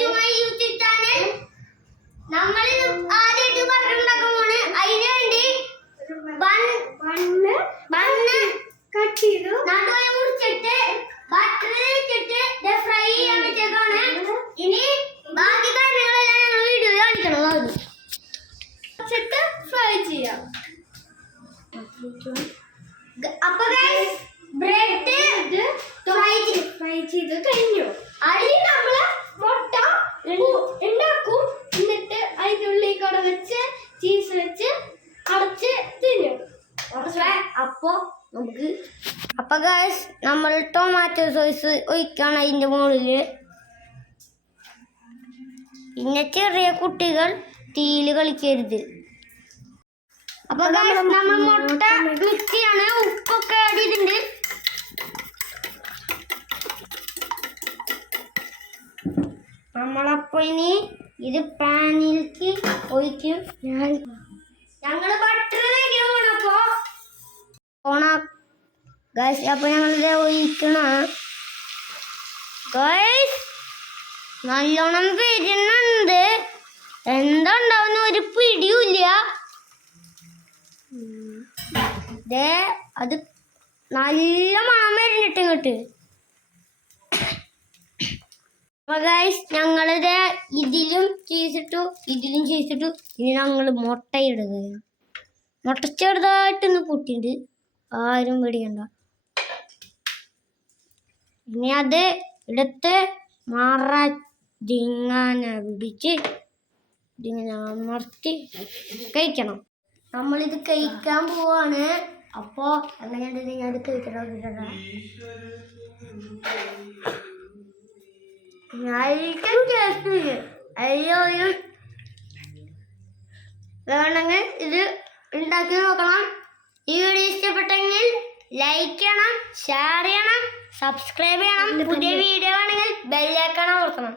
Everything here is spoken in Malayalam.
To my YouTube channel. നമ്മൾ ആദ്യമായിട്ട് പറഞ്ഞിട്ടുണ്ടാക്കുമ്പോൾ അതിന് വേണ്ടി ബണ്ണ് കട്ട് ചെയ്തു നടുവെ മുറിച്ചിട്ട് ബട്ടർ വെച്ചിട്ട് ഫ്രൈ ചെയ്യാൻ വെച്ചേക്കാണ്. ഇനി ബാക്കി കാര്യങ്ങളെല്ലാം ഞങ്ങൾ വീഡിയോയിൽ കാണിക്കണം. ഫ്രൈ ചെയ്യാം. അപ്പൊ ബ്രെഡ് ഫ്രൈ ചെയ്ത് കഴിഞ്ഞു. അതിൽ നമ്മള് മുട്ട ഉണ്ടാക്കും. എന്നിട്ട് അതിനുള്ളിൽ കൂടെ വെച്ച് ചീസ് വെച്ച് അടച്ച് തിന്നും. അപ്പൊ ഗൈസ് നമ്മൾ ടൊമാറ്റോ സോസ് ഒഴിക്കണം അതിന്റെ മുകളില്. പിന്നെ ചെറിയ കുട്ടികൾ തീയില് കളിക്കരുത്. അപ്പൊ നമ്മൾ മുട്ട മിക്സ് ചെയ്യാണ്. ഉപ്പൊക്കെ ആഡ് ചെയ്തിട്ടുണ്ട്. നമ്മളപ്പോ ഇനി ഇത് പാനിലേക്ക് ഒഴിക്കും. ഞങ്ങള് ബട്ടർ കഴിക്കണപ്പോ ഗൈസ്. അപ്പൊ ഞങ്ങളിത് ഒഴിക്കണം. ഗൈസ് നല്ലോണം വരുന്നുണ്ട്. എന്താ ഉണ്ടാവുന്ന ഒരു പിടിയുമില്ല. അത് നല്ല മണം വരുന്നിട്ട് ഇങ്ങോട്ട്. അപ്പൊ ഗൈസ് ഞങ്ങളിത് ഇതിലും ചീസിട്ടു ഇതിലും ചീസിട്ടു. ഇനി ഞങ്ങൾ മുട്ട ഇടുകയാണ്. മുട്ട ചെറുതായിട്ടൊന്ന് പൊട്ടിണ്ട്. ആരും പേടിക്കണ്ട. ഇനി അത് എടുത്ത് ഇതിങ്ങനെ പിടിച്ച് ഇതിങ്ങനെ അമർത്തി കഴിക്കണം. നമ്മളിത് കഴിക്കാൻ പോവാണ്. അപ്പോ എങ്ങനെയുണ്ട് ഞാൻ കഴിക്കണം. വേണമെങ്കിൽ ഇത് ഉണ്ടാക്കി നോക്കണം. ഈ വീഡിയോ ഇഷ്ടപ്പെട്ടെങ്കിൽ ലൈക്ക് ചെയ്യണം, ഷെയർ ചെയ്യണം, സബ്സ്ക്രൈബ് ചെയ്യണം. പുതിയ വീഡിയോ ആണെങ്കിൽ ബെല്ലൈക്കൺ അമർത്തണം.